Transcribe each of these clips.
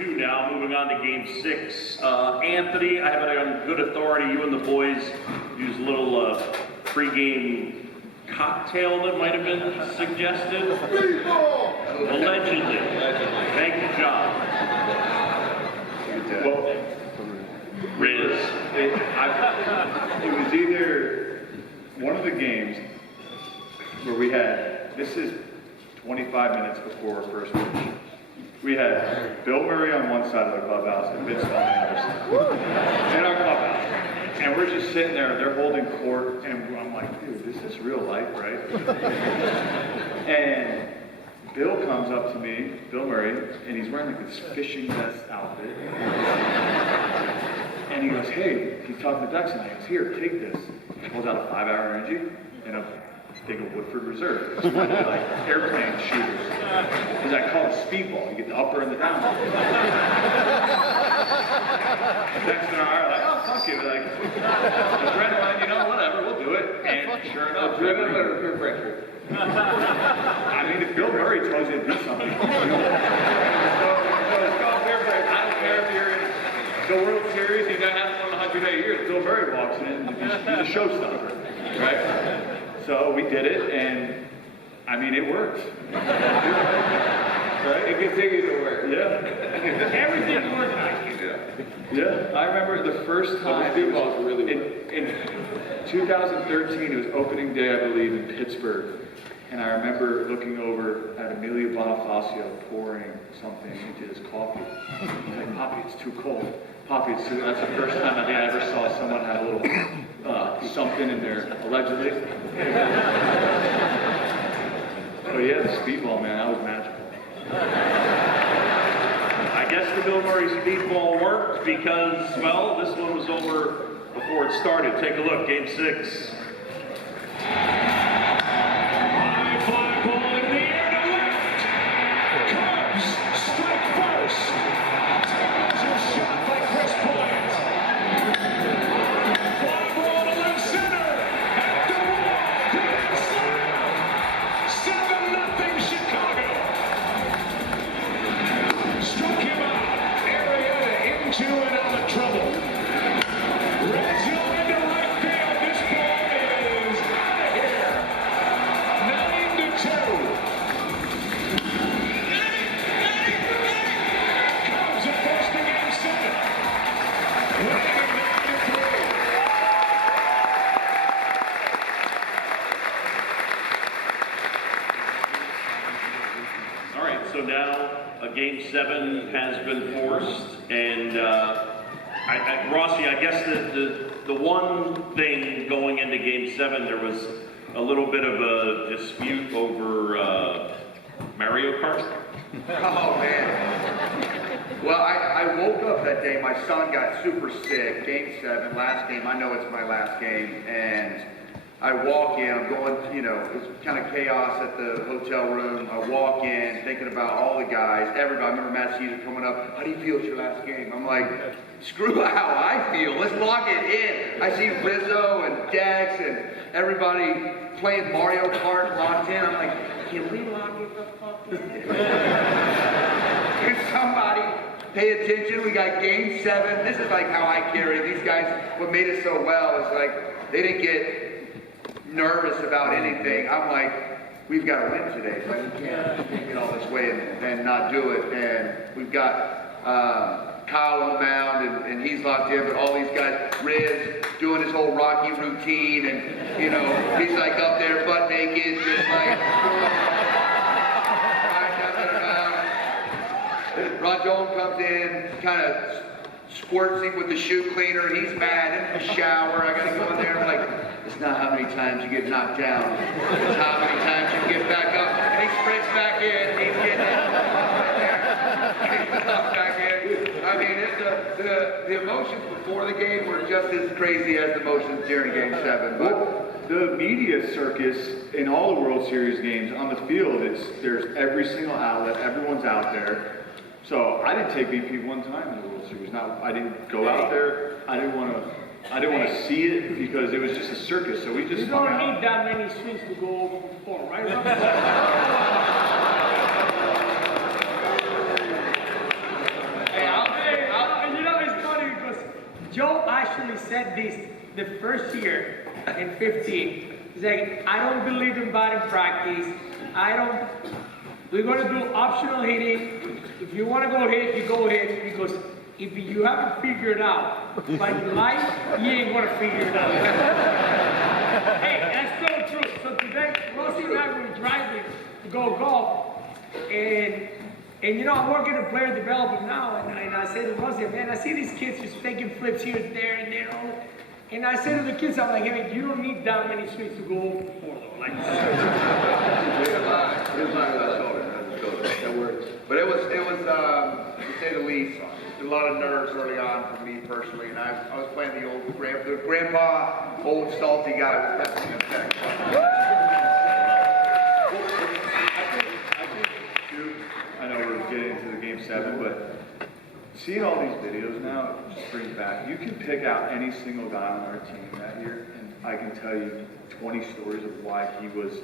2 now, moving on to game 6. Anthony, I have it on good authority, you and the boys use a little pre-game cocktail that might have been suggested. Allegedly. Thank you, John. Well, Riz. it was either one of the games where we had, this is 25 minutes before our first pitch. We had Bill Murray on one side of the clubhouse and Vince Vaughn on the other side. In our clubhouse. And we're just sitting there, they're holding court, and I'm like, dude, this is real life, right? And Bill comes up to me, Bill Murray, and he's wearing like this fishing vest outfit. And he goes, hey, he's talking to Ducks, and I goes, here, take this. He pulls out a 5-hour energy and a thing of Woodford Reserve. It's one of the, like airplane shooters. Because I call it speedball. You get the upper and the down. Ducks and I are like, oh, fuck it. Like, adrenaline, you know, whatever, we'll do it. And sure enough, adrenaline or peer pressure. I mean, if Bill Murray tells you to do something, so it's called peer pressure. I don't care if you're in the World Series, you haven't won 108 years. Bill Murray walks in, he's a showstopper, right? So we did it, and I mean, it worked. Right? It continued to work. Yeah. Everything worked. Yeah. I remember the first time. In 2013, it was opening day, I believe, in Pittsburgh. And I remember looking over at Emilio Bonifacio pouring something into his coffee. He's like, Poppy, it's too cold. Poppy, it's too cold. That's the first time I think I ever saw someone have a little something in there, allegedly. But yeah, the speedball, man, that was magical. I guess the Bill Murray speedball worked because, well, this one was over before it started. Take a look, game 6. So now game 7 has been forced, and Rossi, I guess the one thing going into game 7, there was a little bit of a dispute over Mario Kart. Oh man. Well, I woke up that day, my son got super sick, game 7, last game, I know it's my last game, and I walk in, I'm going, you know, it's kind of chaos at the hotel room. I walk in, thinking about all the guys, everybody. I remember Matt Caesar coming up, how do you feel it's your last game? I'm like, screw how I feel, let's lock it in. I see Rizzo and Dex and everybody playing Mario Kart locked in. I'm like, can we lock it the fuck in? Can somebody pay attention? We got game 7. This is like how I carry these guys. What made it so well is like, they didn't get nervous about anything. I'm like, we've got to win today. Like, we can't get all this way and not do it. And we've got Kyle on the mound, and he's locked in, but all these guys, Riz doing his whole Rocky routine, and, you know, he's like up there butt naked, just like, Ron Jones comes in, kind of squirts him with the shoe cleaner, and he's mad in the shower. I gotta go in there. I'm like, it's not how many times you get knocked down, it's how many times you get back up. And he sprints back in, he's getting it right there. He's back in. I mean, the emotions before the game were just as crazy as the emotions during game 7. But the media circus in all the World Series games on the field, there's every single outlet, everyone's out there. So I didn't take BP one time in the World Series. I didn't go out there. I didn't want to see it because it was just a circus. So we just. You don't need that many swings to go over before, right? Joe actually said this the first year in 15. He's like, I don't believe in batting practice. We're gonna do optional hitting. If you wanna go hit, you go hit, because if you haven't figured it out by life, you ain't gonna figure it out. Hey, that's so true. So today, Rossi and I were driving to go golf, and you know, I'm working in player development now, and I say to Rossi, man, I see these kids just taking flips here, there, and there, and I say to the kids, I'm like, hey, you don't need that many swings to go over four, though. Like, That works. But it was to say the least, a lot of nerves early on for me personally, and I was playing the old grandpa, old salty guy was definitely an effect. I know we're getting into the game 7, but seeing all these videos now just brings back. You can pick out any single guy on our team that year, and I can tell you 20 stories of why he was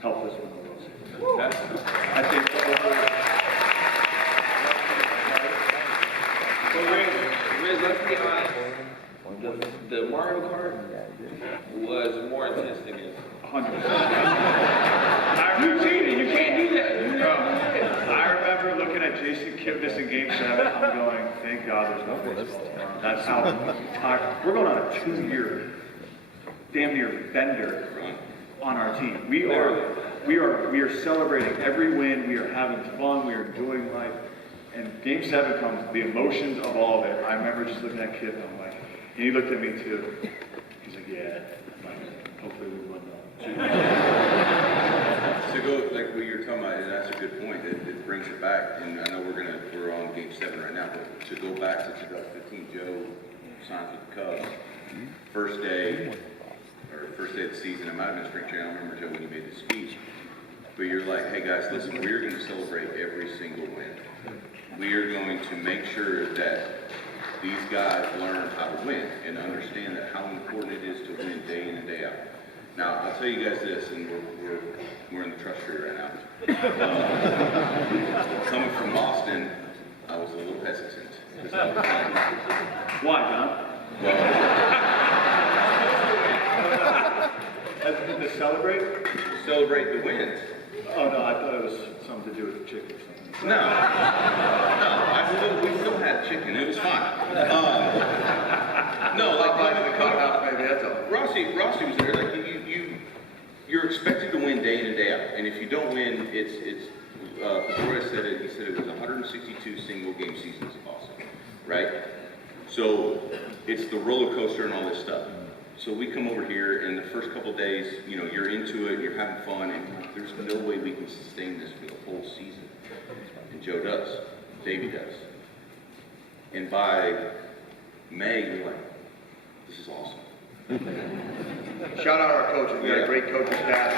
helped us win the World Series. That's, I think, Riz, let's be honest. The Mario Kart was more intense than this. 100%. you cheated, you can't do that. I remember looking at Jason Kipnis in Game 7. I'm going, thank God there's no baseball tomorrow. That's how tired. We're going on a 2-year, damn near bender on our team. We are celebrating every win. We are having fun. We are enjoying life. And Game 7 comes, the emotions of all of it. I remember just looking at Kip, and I'm like, and he looked at me too. He's like, yeah. I'm like, hopefully we win though. To go like what you're talking about, and that's a good point. It brings it back, and I know we're on Game 7 right now, but to go back to 2015, Joe signs with the Cubs. First day of the season. It might have been spring training. I don't remember Joe when he made the speech, but you're like, hey guys, listen, we're going to celebrate every single win. We are going to make sure that these guys learn how to win and understand that how important it is to win day in and day out. Now, I'll tell you guys this, and we're in the trust tree right now. Coming from Boston, I was a little hesitant. Why, John? Well, to celebrate? Celebrate the wins. Oh no, I thought it was something to do with the chicken or something. No, we still had chicken. It was fine. No, like the courthouse, maybe that's all. Rossi was there. Like you're expected to win day in and day out, and if you don't win, it's. Pedroia said it. He said it was 162 single game seasons of Boston, right? So it's the roller coaster and all this stuff. So we come over here, and the first couple of days, you know, you're into it, you're having fun, and there's no way we can sustain this for the whole season. And Joe does, Davey does. And by May, you're like, this is awesome. Shout out our coaches. We got a great coaching staff.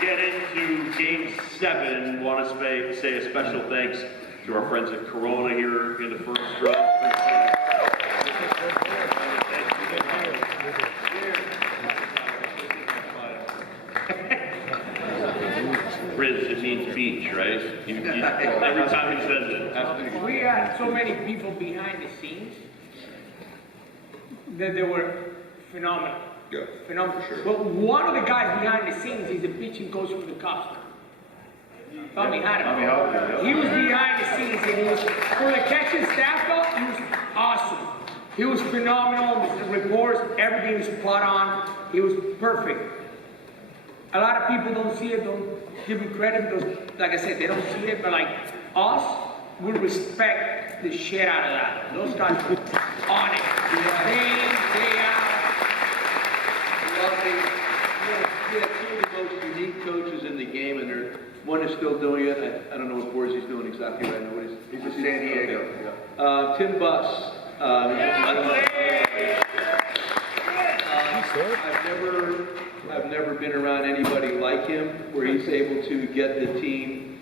Get into Game 7, want to say a special thanks to our friends at Corona here in the first row. Riz, it means beach, right? Every time he says it. We had so many people behind the scenes that they were phenomenal. Yeah, Phenomenal. for sure. But one of the guys behind the scenes is the pitching coach for the Cubs. Tommy Haddock. He was behind the scenes, and he was, for the catching staff though, he was awesome. He was phenomenal. The reports, everything was spot on. He was perfect. A lot of people don't see it, don't give him credit because, like I said, they don't see it. But like us, we respect the shit out of that. Those guys were on it. Day in, day out. We have two of the most unique coaches in the game, and one is still doing it. I don't know what Boris he's doing exactly right now. What is He's in San Diego. Okay. Tim Buss. I've never been around anybody like him, where he's able to get the team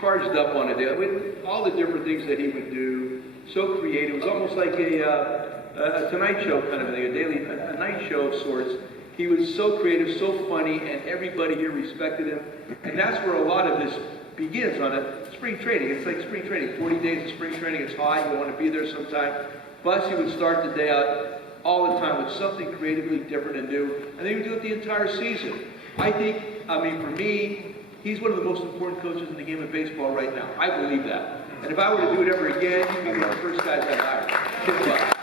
charged up on a day with all the different things that he would do. So creative. It was almost like a Tonight Show kind of thing, a night show of sorts. He was so creative, so funny, and everybody here respected him. And that's where a lot of this begins on a spring training. It's like spring training, 40 days of spring training. It's hot, you want to be there sometime. Bussy would start the day out all the time with something creatively different and new, and they would do it the entire season. I think, for me, he's one of the most important coaches in the game of baseball right now. I believe that. And if I were to do it ever again, he'd be one of the first guys I'd hire. Good luck.